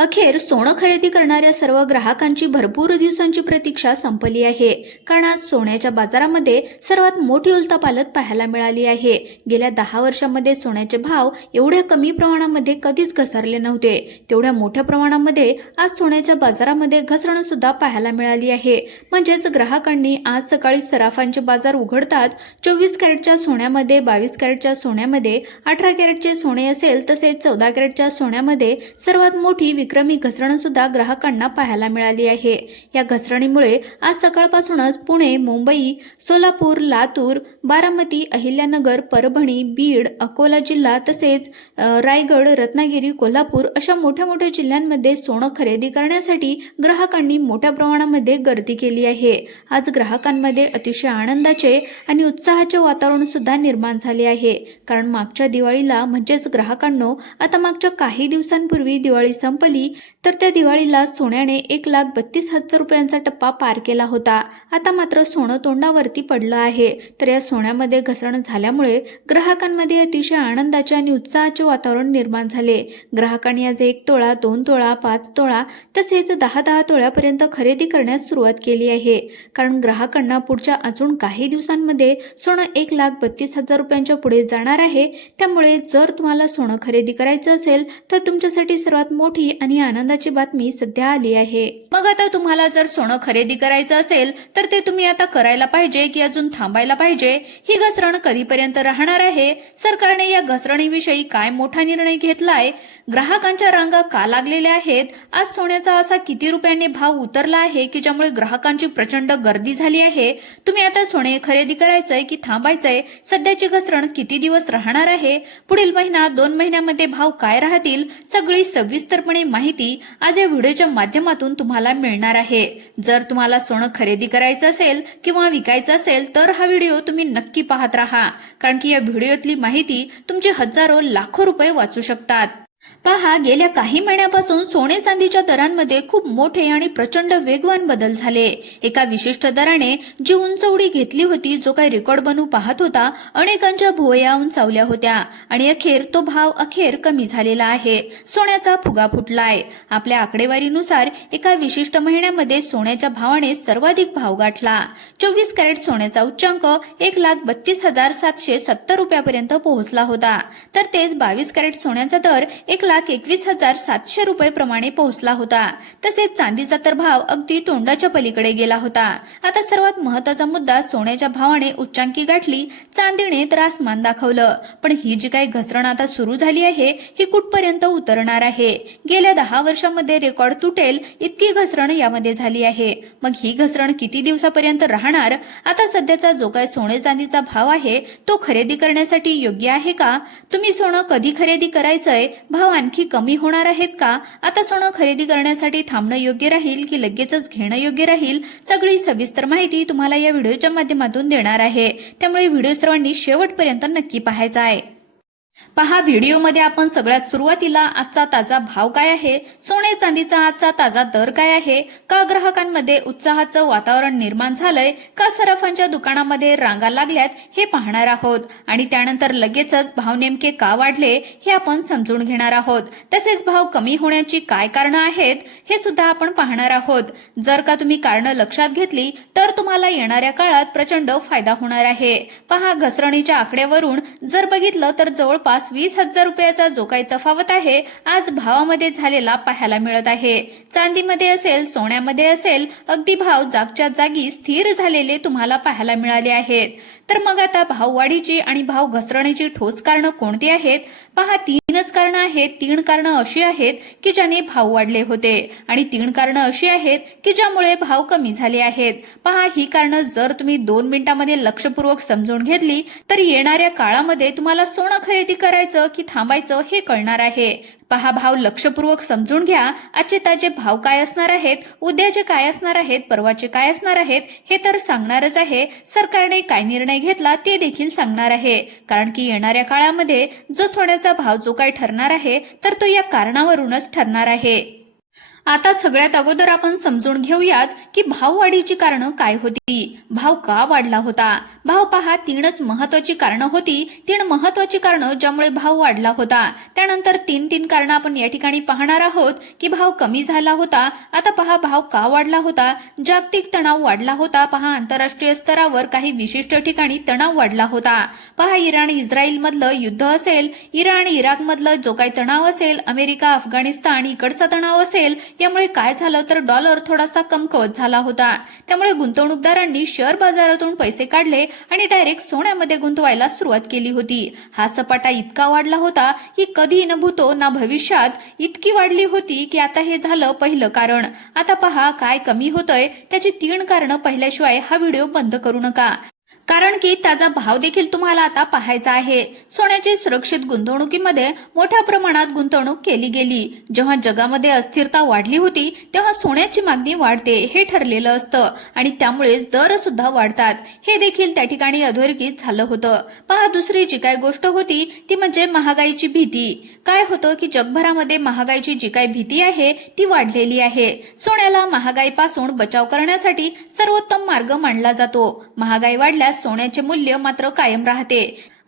अखेर सोनं खरेदी करणाऱ्या सर्व ग्राहकांची भरपूर दिवसांची प्रतीक्षा संपली आहे. कारण आज सोन्याच्या बाजारामध्ये सर्वात मोठी उलथापालत पाहायला मिळाली आहे. गेल्या दहा वर्षांमध्ये सोन्याचे भाव एवढ्या कमी प्रमाणामध्ये कधीच घसरले नव्हते. तेवढ्या मोठ्या प्रमाणामध्ये आज सोन्याच्या बाजारामध्ये घसरण सुद्धा पाहायला मिळाली आहे. म्हणजेच ग्राहकांनी आज सकाळी सराफांचे बाजार उघडताच चोवीस कॅरेटच्या सोन्यामध्ये बावीस कॅरेटच्या सोन्यामध्ये अठरा कॅरेटचे सोने असेल तसेच चौदा कॅरेटच्या सोन्यामध्ये सर्वात मोठी विक्रमी घसरण सुद्धा ग्राहकांना पाहायला मिळाली आहे. या घसरणीमुळे आज सकाळपासूनच पुणे मुंबई सोलापूर लातूर बारामती अहिल्यानगर परभणी बीड अकोला जिल्हा तसेच रायगड रत्नागिरी कोल्हापूर अशा मोठ्या मोठ्या जिल्ह्यांमध्ये सोनं खरेदी करण्यासाठी ग्राहकांनी मोठ्या प्रमाणामध्ये गर्दी केली आहे. आज ग्राहकांमध्ये अतिशय आनंदाचे आणि उत्साहाचे वातावरण सुद्धा निर्माण झाले आहे. कारण मागच्या दिवाळीला म्हणजेच ग्राहकांनो आता मागच्या काही दिवसांपूर्वी दिवाळी संपली तर त्या दिवाळीला सोन्याने एक लाख बत्तीस हजार रुपयांचा टप्पा पार केला होता. आता मात्र सोनं तोंडावरती पडलं आहे. तर या सोन्यामध्ये घसरण झाल्यामुळे ग्राहकांमध्ये अतिशय आनंदाचे आणि उत्साहाचे वातावरण निर्माण झाले. ग्राहकांनी आज एक तोळा दोन तोळा पाच तोळा तसेच दहा दहा तोळ्यापर्यंत खरेदी करण्यास सुरुवात केली आहे. कारण ग्राहकांना पुढच्या अजून काही दिवसांमध्ये सोनं एक लाख बत्तीस हजार रुपयांच्या पुढे जाणार आहे. त्यामुळे जर तुम्हाला सोनं खरेदी करायचं असेल तर तुमच्यासाठी सर्वात मोठी आणि आनंदाची बातमी सध्या आली आहे. मग आता तुम्हाला जर सोनं खरेदी करायचं असेल तर ते तुम्ही आता करायला पाहिजे की अजून थांबायला पाहिजे? ही घसरण कधीपर्यंत राहणार आहे? सरकारने या घसरणीविषयी काय मोठा निर्णय घेतलाय? ग्राहकांच्या रांगा का लागलेल्या आहेत? आज सोन्याचा असा किती रुपयांनी भाव उतरला आहे की ज्यामुळे ग्राहकांची प्रचंड गर्दी झाली आहे? तुम्ही आता सोने खरेदी करायचंय की थांबायचंय? सध्याची घसरण किती दिवस राहणार आहे? पुढील महिना दोन महिन्यामध्ये भाव काय राहतील? सगळी सविस्तरपणे माहिती आज या व्हिडिओच्या माध्यमातून तुम्हाला मिळणार आहे. जर तुम्हाला सोनं खरेदी करायचं असेल किंवा विकायचं असेल तर हा व्हिडिओ तुम्ही नक्की पाहत राहा. कारण की या व्हिडिओतली माहिती तुमचे हजारो लाखो रुपये वाचू शकतात. पहा गेल्या काही महिन्यापासून सोने चांदीच्या दरांमध्ये खूप मोठे आणि प्रचंड वेगवान बदल झाले. एका विशिष्ट दराने जी उंचवडी घेतली होती जो काही रेकॉर्ड बनू पाहत होता अनेकांच्या भुवया उंचावल्या होत्या आणि अखेर तो भाव अखेर कमी झालेला आहे. सोन्याचा फुगा फुटलाय. आपल्या आकडेवारीनुसार एका विशिष्ट महिन्यामध्ये सोन्याच्या भावाने सर्वाधिक भाव गाठला. चोवीस कॅरेट सोन्याचा उच्चांक एक लाख बत्तीस हजार सातशे सत्तर रुपयापर्यंत पोहोचला होता. तर तेच बावीस कॅरेट सोन्याचा दर एक लाख एकवीस हजार सातशे रुपये प्रमाणे पोहोचला होता. तसेच चांदीचा तर भाव अगदी तोंडाच्या पलीकडे गेला होता. आता सर्वात महत्त्वाचा मुद्दा सोन्याच्या भावाने उच्चांकी गाठली चांदीने तर आसमान दाखवलं. पण ही जी काही घसरण आता सुरू झाली आहे ही कुठपर्यंत उतरणार आहे? गेल्या दहा वर्षांमध्ये रेकॉर्ड तुटेल इतकी घसरण यामध्ये झाली आहे. मग ही घसरण किती दिवसापर्यंत राहणार? आता सध्याचा जो काय सोने चांदीचा भाव आहे तो खरेदी करण्यासाठी योग्य आहे का? तुम्ही सोनं कधी खरेदी करायचंय? भाव आणखी कमी होणार आहेत का? आता सोनं खरेदी करण्यासाठी थांबणं योग्य राहील की लगेचच घेणं योग्य राहील? सगळी सविस्तर माहिती तुम्हाला या व्हिडिओच्या माध्यमातून देणार आहे. त्यामुळे व्हिडिओ सर्वांनी शेवटपर्यंत नक्की पाहायचा आहे. पहा व्हिडिओमध्ये आपण सगळ्यात सुरुवातीला आजचा ताजा भाव काय आहे? सोने चांदीचा आजचा ताजा दर काय आहे? का ग्राहकांमध्ये उत्साहाचं वातावरण निर्माण झालंय? का सराफांच्या दुकानामध्ये रांगा लागल्यात? हे पाहणार आहोत. आणि त्यानंतर लगेचच भाव नेमके का वाढले हे आपण समजून घेणार आहोत. तसेच भाव कमी होण्याची काय कारणं आहेत हे सुद्धा आपण पाहणार आहोत. जर का तुम्ही कारणं लक्षात घेतली तर तुम्हाला येणाऱ्या काळात प्रचंड फायदा होणार आहे. पहा घसरणीच्या आकड्यावरून जर बघितलं तर जवळपास वीस हजार रुपयाचा जो काही तफावत आहे आज भावामध्ये झालेला पाहायला मिळत आहे. चांदीमध्ये असेल सोन्यामध्ये असेल अगदी भाव जागच्या जागी स्थिर झालेले तुम्हाला पाहायला मिळाले आहेत. तर मग आता भाववाढीची आणि भाव घसरण्याची ठोस कारणं कोणती आहेत? पहा तीनच कारणं आहेत. तीन कारणं अशी आहेत की ज्याने भाव वाढले होते आणि तीन कारणं अशी आहेत की ज्यामुळे भाव कमी झाले आहेत. पहा ही कारणं जर तुम्ही दोन मिनिटांमध्ये लक्षपूर्वक समजून घेतली तर येणाऱ्या काळामध्ये तुम्हाला सोनं खरेदी करायचं की थांबायचं हे कळणार आहे. पहा भाव लक्षपूर्वक समजून घ्या. आजचे ताजे भाव काय असणार आहेत? उद्याचे काय असणार आहेत? परवाचे काय असणार आहेत? हे तर सांगणारच आहे. सरकारने काय निर्णय घेतला ते देखील सांगणार आहे. कारण की येणाऱ्या काळामध्ये जो सोन्याचा भाव जो काय ठरणार आहे तर तो या कारणावरूनच ठरणार आहे. आता सगळ्यात अगोदर आपण समजून घेऊयात की भाववाढीची कारणं काय होती. भाव का वाढला होता? भाव पहा तीनच महत्वाची कारणं होती. तीन महत्वाची कारणं ज्यामुळे भाव वाढला होता. त्यानंतर तीन तीन कारणं आपण या ठिकाणी पाहणार आहोत की भाव कमी झाला होता. आता पहा भाव का वाढला होता? जागतिक तणाव वाढला होता. पहा आंतरराष्ट्रीय स्तरावर काही विशिष्ट ठिकाणी तणाव वाढला होता. पहा इराण इस्रायल मधलं युद्ध असेल इराण इराक मधलं जो काही तणाव असेल अमेरिका अफगाणिस्तान इकडचा तणाव असेल यामुळे काय झालं तर डॉलर थोडासा कमकवत झाला होता. त्यामुळे गुंतवणूकदारांनी शेअर बाजारातून पैसे काढले आणि डायरेक्ट सोन्यामध्ये गुंतवायला सुरुवात केली होती. हा सपाटा इतका वाढला होता की कधी न भूतो ना भविष्यात इतकी वाढली होती की आता हे झालं पहिलं कारण. आता पहा काय कमी होतंय. त्याची तीन कारणं पाहिल्याशिवाय हा व्हिडिओ बंद करू नका. कारण की त्याचा भाव देखील तुम्हाला आता पाहायचा आहे. सोन्याची सुरक्षित गुंतवणुकीमध्ये मोठ्या प्रमाणात गुंतवणूक केली गेली. जेव्हा जगामध्ये अस्थिरता वाढली होती तेव्हा सोन्याची मागणी वाढते हे ठरलेलं असतं. आणि त्यामुळेच दर सुद्धा वाढतात. हे देखील त्या ठिकाणी अधोरेखित झालं होतं. पहा दुसरी जी काय गोष्ट होती ती म्हणजे महागाईची भीती. काय होतं की जगभरामध्ये महागाईची जी काय भीती आहे ती वाढलेली आहे. सोन्याला महागाईपासून बचाव करण्यासाठी सर्वोत्तम मार्ग मानला जातो. महागाई वाढली वाढल्यास सोन्याचे मूल्य मात्र कायम राहते.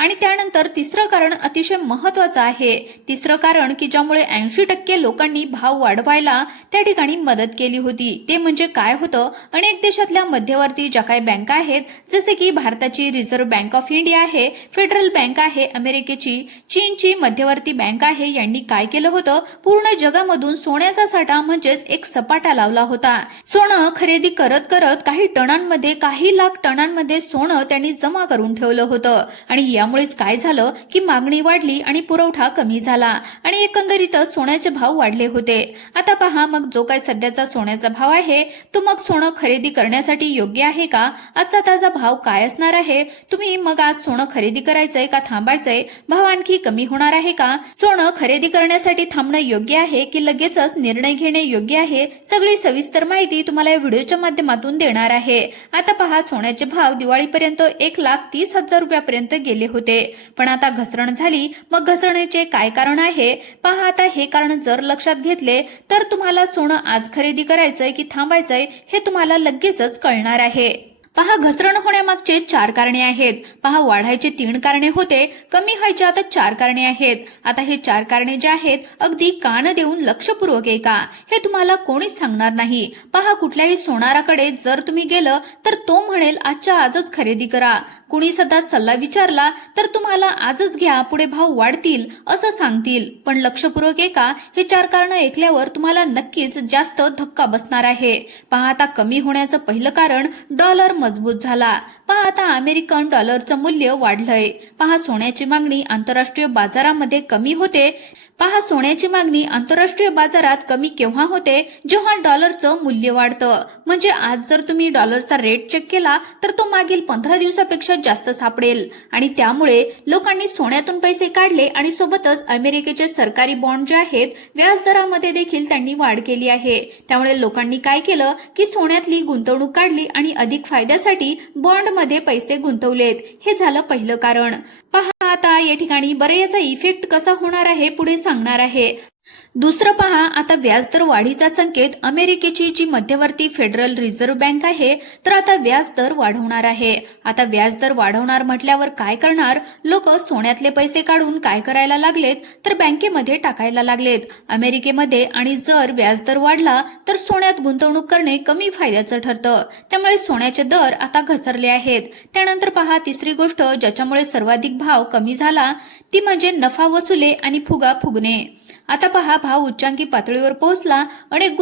आणि त्यानंतर तिसरं कारण अतिशय महत्वाचं आहे. तिसरं कारण की ज्यामुळे ऐंशी टक्के लोकांनी भाव वाढवायला त्या ठिकाणी मदत केली होती. ते म्हणजे काय होतं? अनेक देशातल्या मध्यवर्ती ज्या काही बँका आहेत जसे की भारताची रिझर्व्ह बँक ऑफ इंडिया आहे फेडरल बँक आहे अमेरिकेची चीनची मध्यवर्ती बँक आहे यांनी काय केलं होतं? पूर्ण जगामधून सोन्याचा साठा म्हणजेच एक सपाटा लावला होता. सोनं खरेदी करत करत काही टनांमध्ये काही लाख टनांमध्ये सोनं त्यांनी जमा करून ठेवलं होतं. आणि या त्यामुळेच काय झालं की मागणी वाढली आणि पुरवठा कमी झाला आणि एकंदरीतच सोन्याचे भाव वाढले होते. आता पहा मग जो काय सध्याचा सोन्याचा भाव आहे तो मग सोनं खरेदी करण्यासाठी योग्य आहे का? आजचा ताजा भाव काय असणार आहे? तुम्ही मग आज सोनं खरेदी करायचंय का थांबायचंय? भाव आणखी कमी होणार आहे का? सोनं खरेदी करण्यासाठी थांबणं योग्य आहे की लगेचच निर्णय घेणे योग्य आहे? सगळी सविस्तर माहिती तुम्हाला या व्हिडिओच्या माध्यमातून देणार आहे. आता पहा सोन्याचे भाव दिवाळीपर्यंत एक लाख तीस हजार रुपयापर्यंत गेले होते. पण आता घसरण झाली. मग घसरणीचे काय कारण आहे? पहा आता हे कारण जर लक्षात घेतले तर तुम्हाला सोनं आज खरेदी करायचंय की थांबायचंय हे तुम्हाला लगेचच कळणार आहे. पहा घसरण होण्यामागचे चार कारणे आहेत. पहा वाढायचे तीन कारणे होते कमी व्हायचे आता चार कारणे आहेत. आता हे चार कारणे जे आहेत अगदी कान देऊन लक्षपूर्वक ऐका. हे तुम्हाला कोणीच सांगणार नाही. पहा कुठल्याही सोनाराकडे जर तुम्ही गेलं तर तो म्हणेल आजच्या आजच खरेदी करा. कुणी सध्या सल्ला विचारला तर तुम्हाला आजच घ्या पुढे भाव वाढतील असं सांगतील. पण लक्षपूर्वक ऐका हे चार कारण ऐकल्यावर तुम्हाला नक्कीच जास्त धक्का बसणार आहे. पहा आता कमी होण्याचं पहिलं कारण डॉलर मजबूत झाला. पहा आता अमेरिकन डॉलरचं मूल्य वाढलंय. पहा सोन्याची मागणी आंतरराष्ट्रीय बाजारामध्ये कमी होते. पहा सोन्याची मागणी आंतरराष्ट्रीय बाजारात कमी केव्हा होते? जेव्हा डॉलरचं मूल्य वाढतं. म्हणजे आज जर तुम्ही डॉलरचा रेट चेक केला तर तो मागील पंधरा दिवसापेक्षा जास्त सापडेल. आणि त्यामुळे लोकांनी सोन्यातून पैसे काढले आणि सोबतच अमेरिकेचे सरकारी बॉन्ड जे आहेत व्याजदरामध्ये देखील त्यांनी वाढ केली आहे. त्यामुळे लोकांनी काय केलं की सोन्यातली गुंतवणूक काढली आणि अधिक फायदे फायद्यासाठी बॉन्डमध्ये पैसे गुंतवलेत. हे झालं पहिलं कारण. पहा आता या ठिकाणी बरं इफेक्ट कसा होणार आहे पुढे सांगणार आहे. दुसरं पहा आता व्याजदर वाढीचा संकेत अमेरिकेची जी मध्यवर्ती फेडरल रिझर्व्ह बँक आहे तर आता व्याजदर वाढवणार आहे. आता व्याजदर वाढवणार म्हटल्यावर काय करणार? लोक सोन्यातले पैसे काढून काय करायला लागलेत? तर बँकेमध्ये टाकायला लागलेत. अमेरिकेमध्ये आणि जर व्याजदर वाढला तर सोन्यात गुंतवणूक करणे कमी फायद्याचं ठरतं. त्यामुळे सोन्याचे दर आता घसरले आहेत. त्यानंतर पहा तिसरी गोष्ट ज्याच्यामुळे सर्वाधिक भाव कमी झाला ती म्हणजे नफा वसुले आणि फुगा फुगणे. आता पहा भाव उच्चांकी पातळीवर पोहोचला अनेक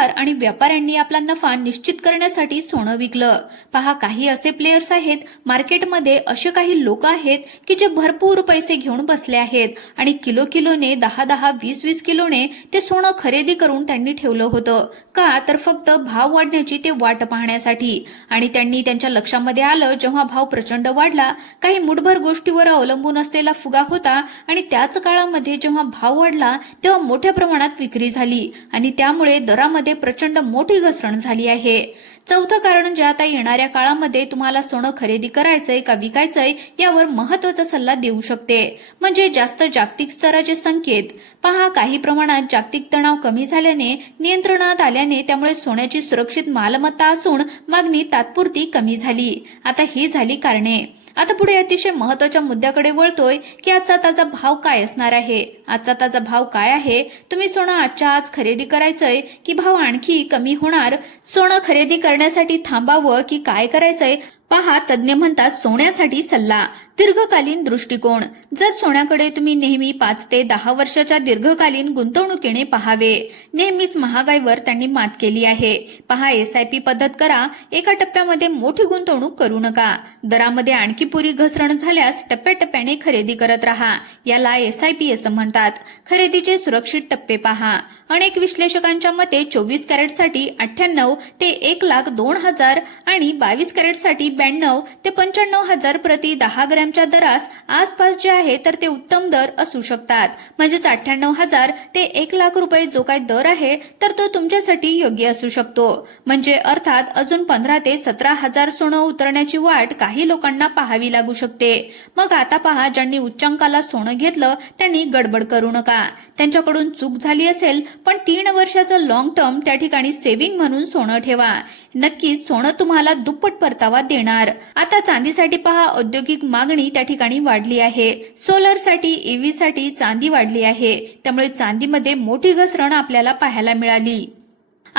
गुंतवणूकदार आणि व्यापाऱ्यांनी आपला नफा निश्चित करण्यासाठी सोनं विकलं. पहा काही असे प्लेयर्स आहेत मार्केटमध्ये असे काही लोक आहेत की जे भरपूर पैसे घेऊन बसले आहेत आणि किलो किलोने दहा दहा वीस वीस किलोने ते सोनं खरेदी करून त्यांनी ठेवलं होतं. का? तर फक्त भाव वाढण्याची ते वाट पाहण्यासाठी. आणि त्यांनी त्यांच्या लक्षामध्ये आलं जेव्हा भाव प्रचंड वाढला काही मुठभर गोष्टीवर अवलंबून असलेला फुगा होता आणि त्याच काळामध्ये जेव्हा भाव वाढला तेव्हा मोठ्या प्रमाणात विक्री झाली. आणि त्यामुळे दरामध्ये दरामध्ये प्रचंड मोठी घसरण झाली आहे. चौथं कारण जे आता येणाऱ्या काळामध्ये तुम्हाला सोनं खरेदी करायचंय का विकायचंय यावर महत्त्वाचा सल्ला देऊ शकते. म्हणजे जास्त जागतिक स्तराचे संकेत. पहा काही प्रमाणात जागतिक तणाव कमी झाल्याने नियंत्रणात आल्याने त्यामुळे सोन्याची सुरक्षित मालमत्ता असून मागणी तात्पुरती कमी झाली. आता ही झाली कारणे. आता पुढे अतिशय महत्त्वाच्या मुद्द्याकडे वळतोय की आजचा ताजा भाव काय असणार आहे? आजचा ताजा भाव काय आहे? तुम्ही सोनं आजच्या आज खरेदी करायचंय की भाव आणखी कमी होणार? सोनं खरेदी करण्यासाठी थांबावं की काय करायचंय? पहा तज्ज्ञ म्हणतात सोन्यासाठी सल्ला दीर्घकालीन दृष्टिकोन. जर सोन्याकडे तुम्ही नेहमी पाच ते दहा वर्षाच्या दीर्घकालीन गुंतवणुकीने पहावे नेहमीच महागाईवर त्यांनी मात केली आहे. पहा एस आय पी पद्धत करा एका टप्प्यामध्ये मोठी गुंतवणूक करू नका. दरामध्ये आणखी पुरी घसरण झाल्यास टप्प्याटप्प्याने खरेदी करत राहा. याला एस आय पी असं म्हणतात. खरेदीचे सुरक्षित टप्पे पहा. अनेक विश्लेषकांच्या मते चोवीस कॅरेटसाठी अठ्ठ्याण्णव ते एक लाख दोन हजार आणि बावीस कॅरेटसाठी ब्याण्णव ते पंच्याण्णव हजार प्रति दहा ग्रॅमच्या दरास आसपास जे आहे तर ते उत्तम दर असू शकतात. म्हणजेच अठ्ठ्याण्णव हजार ते एक लाख रुपये जो काही दर आहे तर तो तुमच्यासाठी योग्य असू शकतो. म्हणजे अर्थात अजून पंधरा ते सतरा हजार सोनं उतरण्याची वाट काही लोकांना पाहावी लागू शकते. मग आता पहा ज्यांनी उच्चांकाला सोनं घेतलं त्यांनी गडबड करू नका. त्यांच्याकडून चूक झाली असेल पण तीन वर्षाचं लॉंग टर्म त्या ठिकाणी सेव्हिंग म्हणून सोनं ठेवा. नक्कीच सोनं तुम्हाला दुप्पट परतावा देणार. आता चांदीसाठी पहा औद्योगिक मागणी त्या ठिकाणी वाढली आहे. सोलरसाठी ईव्ही साठी चांदी वाढली आहे. त्यामुळे चांदीमध्ये मोठी घसरण आपल्याला पाहायला मिळाली.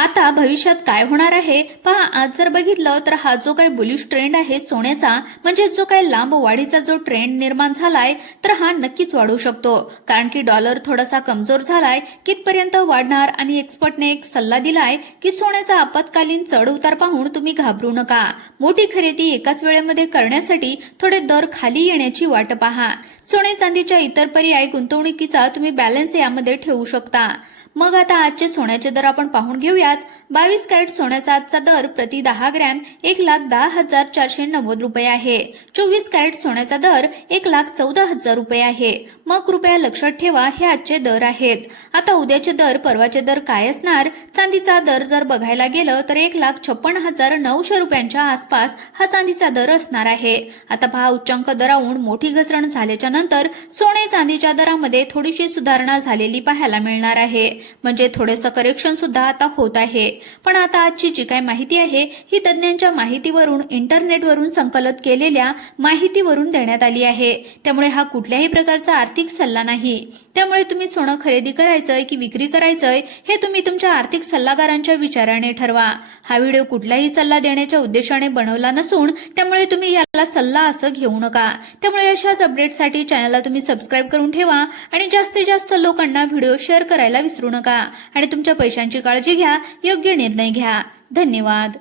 आता भविष्यात काय होणार आहे? पहा आज जर बघितलं तर हा जो काही बुलिश ट्रेंड आहे सोन्याचा म्हणजे जो काही लांब वाढीचा जो ट्रेंड निर्माण झालाय तर हा नक्कीच वाढू शकतो. कारण की डॉलर थोडासा कमजोर झालाय कितपर्यंत वाढणार आणि एक्सपर्टने एक सल्ला दिलाय की सोन्याचा आपत्कालीन चढ उतार पाहून तुम्ही घाबरू नका. मोठी खरेदी एकाच वेळेमध्ये करण्यासाठी थोडे दर खाली येण्याची वाट पहा. सोने चांदीच्या इतर पर्याय गुंतवणुकीचा तुम्ही बॅलन्स यामध्ये ठेवू शकता. मग आता आजचे सोन्याचे दर आपण पाहून घेऊयात. बावीस कॅरेट सोन्याचा आजचा दर प्रति दहा ग्रॅम एक लाख दहा हजार चारशे नव्वद रुपये आहे. चोवीस कॅरेट सोन्याचा दर एक लाख चौदा हजार रुपये आहे. मग कृपया लक्षात ठेवा हे आजचे दर आहेत. आता उद्याचे दर परवाचे दर काय असणार? चांदीचा दर जर बघायला गेलं तर एक लाख छप्पन हजार नऊशे रुपयांच्या आसपास हा चांदीचा दर असणार आहे. आता पहा उच्चांक दरावून मोठी घसरण झाल्याच्यानंतर सोने चांदीच्या दरामध्ये थोडीशी सुधारणा झालेली पाहायला मिळणार आहे. म्हणजे थोडेसं करेक्शन सुद्धा आता होत आहे. पण आता आजची जी काय माहिती आहे ही तज्ज्ञांच्या माहितीवरून इंटरनेटवरून संकलित केलेल्या माहितीवरून देण्यात आली आहे. त्यामुळे हा कुठल्याही प्रकारचा आर्थिक सल्ला नाही. त्यामुळे तुम्ही सोनं खरेदी करायचंय की विक्री करायचंय हे तुम्ही तुमच्या आर्थिक सल्लागारांच्या विचाराने ठरवा. हा व्हिडिओ कुठलाही सल्ला देण्याच्या उद्देशाने बनवला नसून त्यामुळे तुम्ही याला सल्ला असं घेऊ नका. त्यामुळे अशाच अपडेटसाठी चॅनलला तुम्ही सबस्क्राईब करून ठेवा आणि जास्तीत जास्त लोकांना व्हिडिओ शेअर करायला विसरू नका. आणि तुमच्या पैशांची काळजी घ्या योग्य योग्य निर्णय घ्या. धन्यवाद.